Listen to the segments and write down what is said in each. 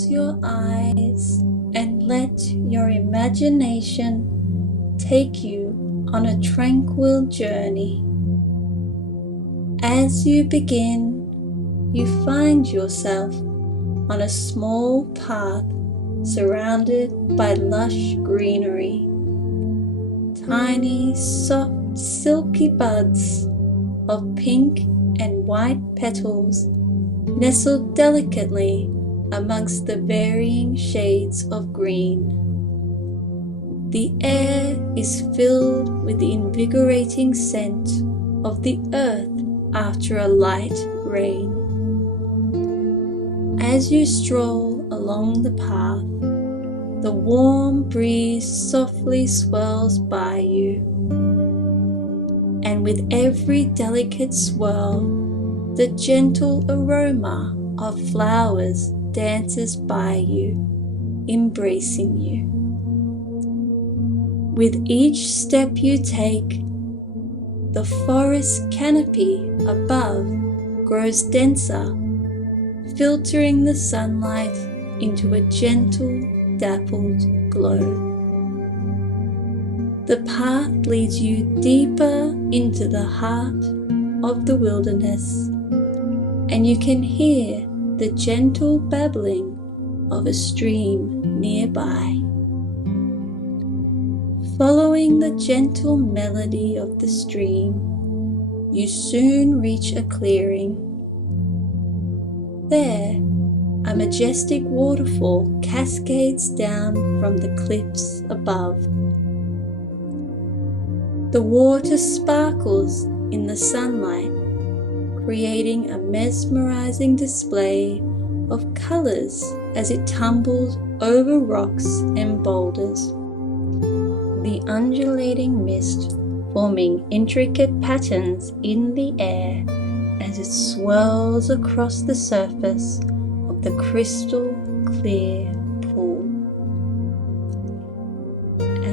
Close your eyes and let your imagination take you on a tranquil journey. As you begin, you find yourself on a small path surrounded by lush greenery. Tiny, soft, silky buds of pink and white petals nestled delicately amongst the varying shades of green. The air is filled with the invigorating scent of the earth after a light rain. As you stroll along the path, the warm breeze softly swirls by you, and with every delicate swirl, the gentle aroma of flowers dances by you, embracing you. With each step you take, the forest canopy above grows denser, filtering the sunlight into a gentle, dappled glow. The path leads you deeper into the heart of the wilderness, and you can hear the gentle babbling of a stream nearby. Following the gentle melody of the stream, you soon reach a clearing. There, a majestic waterfall cascades down from the cliffs above. The water sparkles in the sunlight, creating a mesmerizing display of colors as it tumbles over rocks and boulders. The undulating mist forming intricate patterns in the air as it swirls across the surface of the crystal clear pool.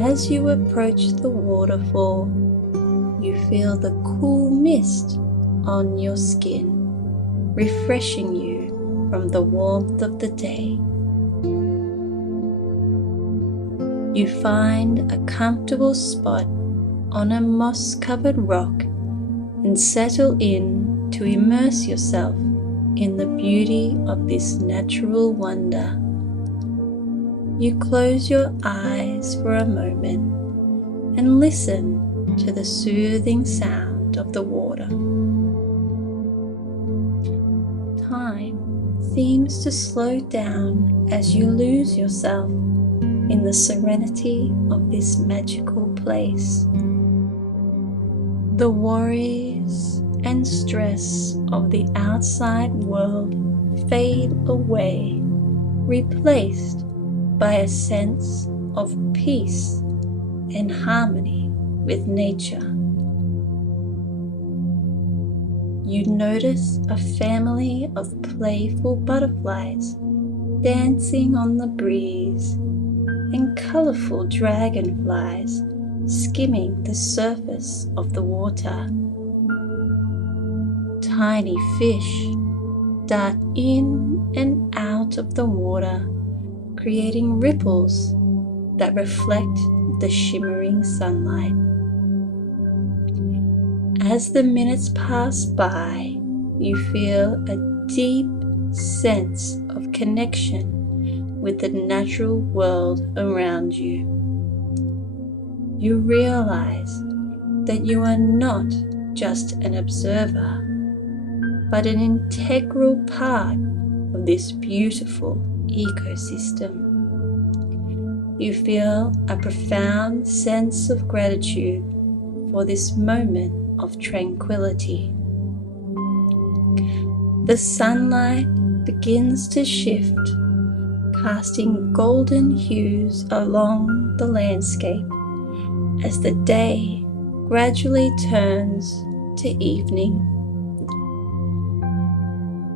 As you approach the waterfall, you feel the cool mist on your skin, refreshing you from the warmth of the day. You find a comfortable spot on a moss-covered rock and settle in to immerse yourself in the beauty of this natural wonder. You close your eyes for a moment and listen to the soothing sound of the water. Time seems to slow down as you lose yourself in the serenity of this magical place. The worries and stress of the outside world fade away, replaced by a sense of peace and harmony with nature. You notice a family of playful butterflies dancing on the breeze, and colorful dragonflies skimming the surface of the water. Tiny fish dart in and out of the water, creating ripples that reflect the shimmering sunlight. As the minutes pass by, you feel a deep sense of connection with the natural world around you. You realize that you are not just an observer, but an integral part of this beautiful ecosystem. You feel a profound sense of gratitude for this moment of tranquility. The sunlight begins to shift, casting golden hues along the landscape as the day gradually turns to evening.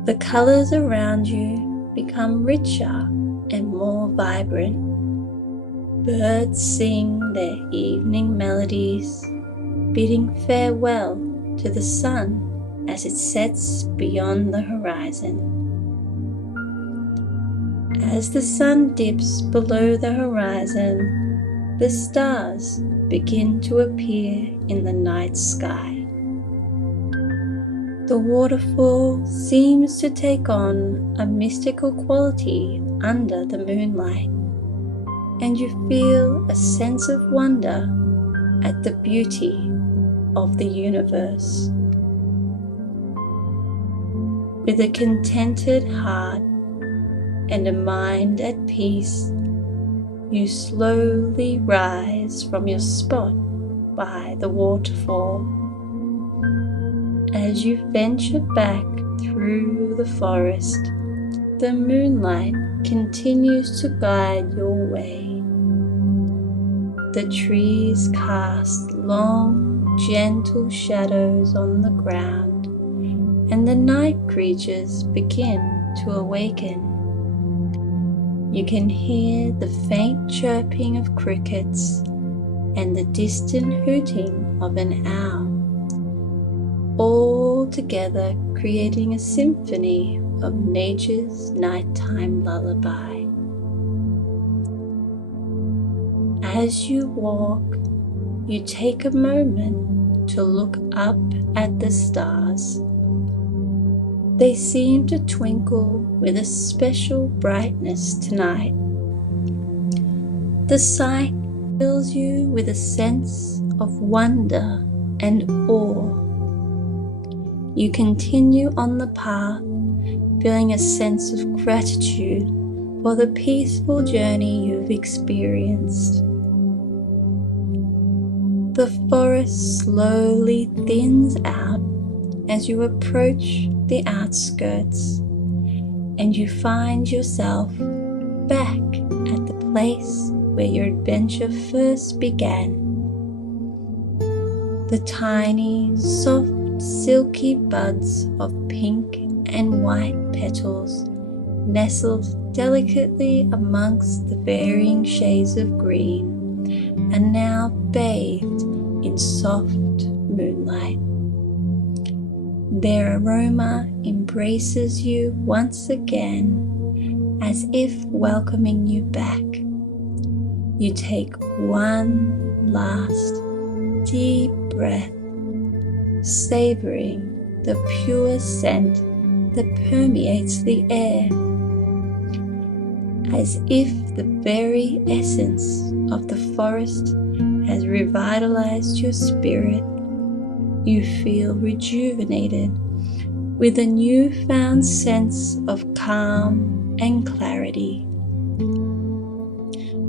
The colors around you become richer and more vibrant. Birds sing their evening melodies, bidding farewell to the sun as it sets beyond the horizon. As the sun dips below the horizon, the stars begin to appear in the night sky. The waterfall seems to take on a mystical quality under the moonlight, and you feel a sense of wonder at the beauty of the universe. With a contented heart and a mind at peace, you slowly rise from your spot by the waterfall. As you venture back through the forest, the moonlight continues to guide your way. The trees cast long, gentle shadows on the ground, and the night creatures begin to awaken. You can hear the faint chirping of crickets and the distant hooting of an owl, all together creating a symphony of nature's nighttime lullaby. As you walk, you take a moment to look up at the stars. They seem to twinkle with a special brightness tonight. The sight fills you with a sense of wonder and awe. You continue on the path, feeling a sense of gratitude for the peaceful journey you've experienced. The forest slowly thins out as you approach the outskirts, and you find yourself back at the place where your adventure first began. The tiny, soft, silky buds of pink and white petals nestled delicately amongst the varying shades of green are now bathed in soft moonlight. Their aroma embraces you once again, as if welcoming you back. You take one last deep breath, savoring the pure scent that permeates the air, as if the very essence of the forest has revitalized your spirit. You feel rejuvenated with a newfound sense of calm and clarity.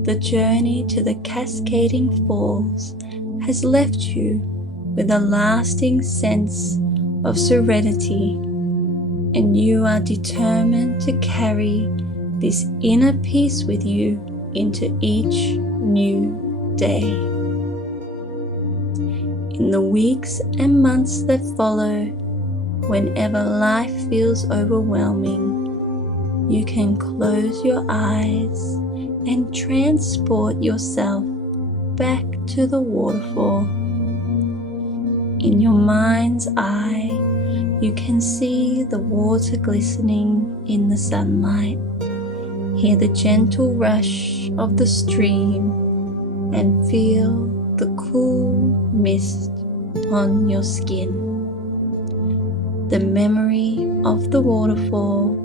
The journey to the cascading falls has left you with a lasting sense of serenity, and you are determined to carry this inner peace with you into each new day. In the weeks and months that follow, whenever life feels overwhelming, you can close your eyes and transport yourself back to the waterfall. In your mind's eye, you can see the water glistening in the sunlight, hear the gentle rush of the stream, and feel the cool mist on your skin. The memory of the waterfall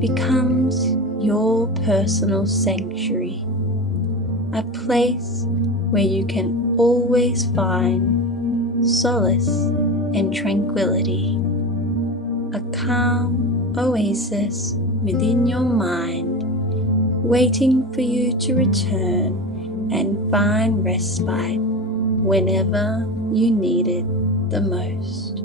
becomes your personal sanctuary, a place where you can always find solace and tranquility, a calm oasis within your mind, waiting for you to return and find respite whenever you need it the most.